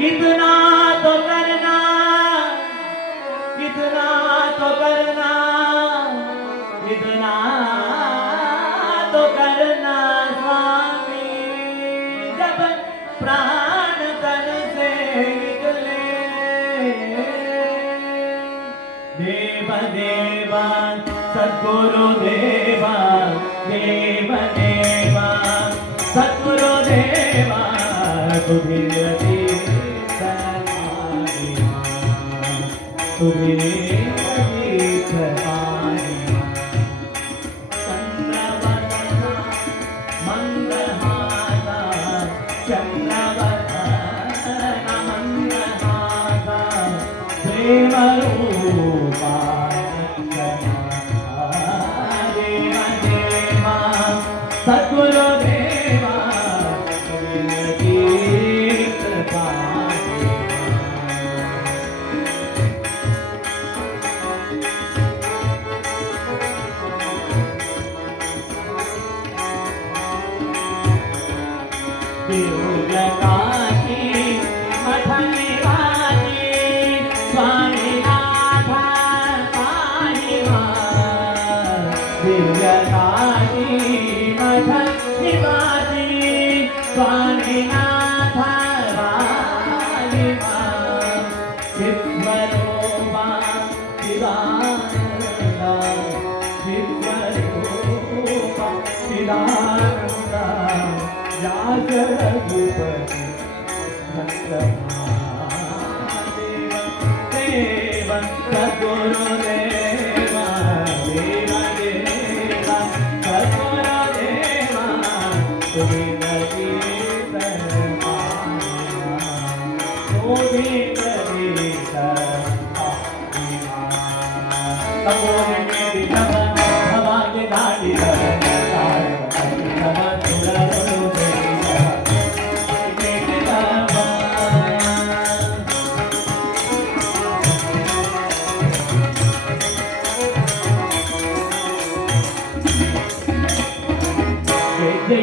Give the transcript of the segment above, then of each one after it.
इतना तो करना, इतना तो करना, इतना तो करना स्वामी, जब प्राण तन से निकले। देव देवा सद्गुरु देवा, देव देवा सद्गुरु देवा, तुझे तुझे चंद्रवदना मंदहासा, चंद्रवदना मंदहासा, प्रेमरूपा देव देवा सद्गुरु देवा, दिव्यकाशी मठनिवासी स्वामीनाथ पाहि मां, दिव्यकाशी मठनिवासी स्वामीनाथ पाहि मां, चिद्स्वरूपा चिदानन्दा, चिद्स्वरूपा चिदानन्दा, रघुपति देव सद्गुरु देवा, देव देवा सद्गुरु देवा,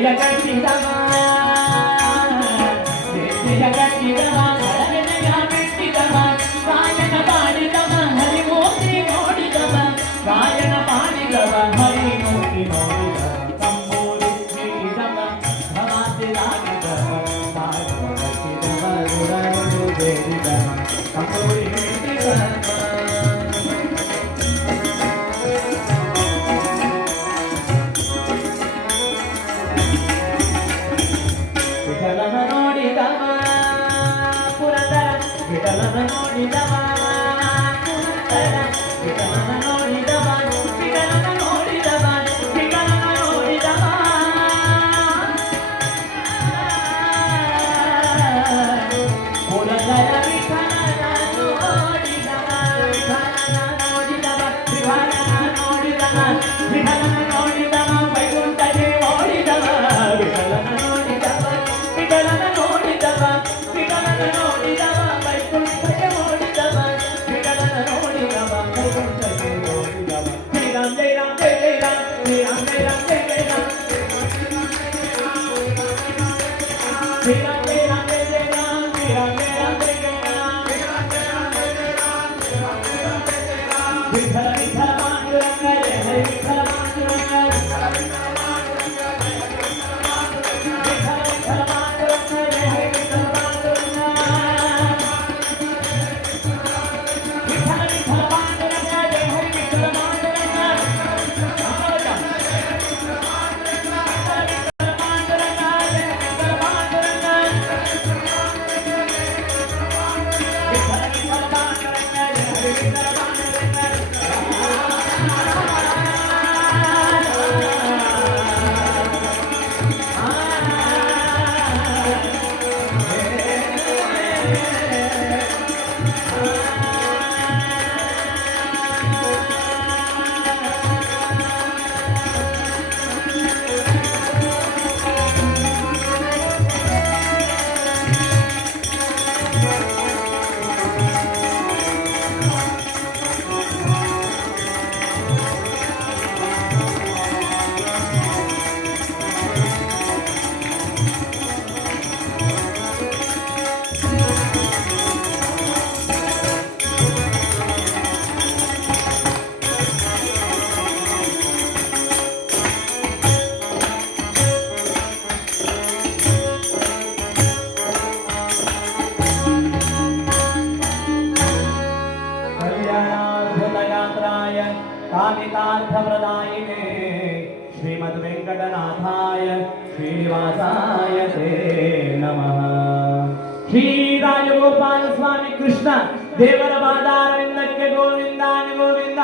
जगತ್ತಿದವಾ ಜಗತ್ತಿದವಾ ಕಡಲೆಯ ಬಿಟ್ಟಿದವ, ಗಾಯನ ಪಾಡಿದವ ಹರಿಮೂರ್ತಿ ನೋಡಿದವ, ಗಾಯನ ಪಾಡಿದವ ಹರಿಮೂರ್ತಿ ನೋಡಿದವ, ಕಂಬೂರಿ ನೀಡಿದವ ಭವಾತಿರಾಗಿದವ, ಪಾಡಿದವ ರುಡರು ಬೇಡಿದವ, ಕಂಬೂರಿ ನೀಡಿದವ. ವಿಠಲನ ನೋಡಿದವ ಪುರಂದರ, ವಿಠಲನ ನೋಡಿದವ ಪುರಂದರ, ವಿಠಲನ ನೋಡಿದವ, ವಿಠಲನ ನೋಡಿದವ, ವಿಠಲನ ನೋಡಿದವ, ಪುರಂದರ ವಿಠಲನ ನೋಡಿದವ, ವಿಠಲನ ನೋಡಿದವ, ವಿಠಲನ ನೋಡಿದವ, ವಿಠಲನ ನೋಡಿದವ, ವೈಕುಂಠಕ್ಕೆ ಓಡಿದವ, ವಿಠಲನ ನೋಡಿದವ, ವಿಠಲನ ನೋಡಿದವ, ವಿಠಲನ ನೋಡಿದವ, ವೈಕುಂಠಕ್ಕೆ ಓಡಿದವ, ವಿಠಲನ ನೋಡಿದವ, ವೈಕುಂಠಕ್ಕೆ भूतगात्राय कामितार्थप्रदायिने श्रीमद्वेङ्कटनाथाय श्रीनिवासाय ते नमः। श्री राजगोपाल स्वामी कृष्ण देवर बादारविंदಕ್ಕೆ ಗೋವಿಂದ ಗೋವಿಂದ।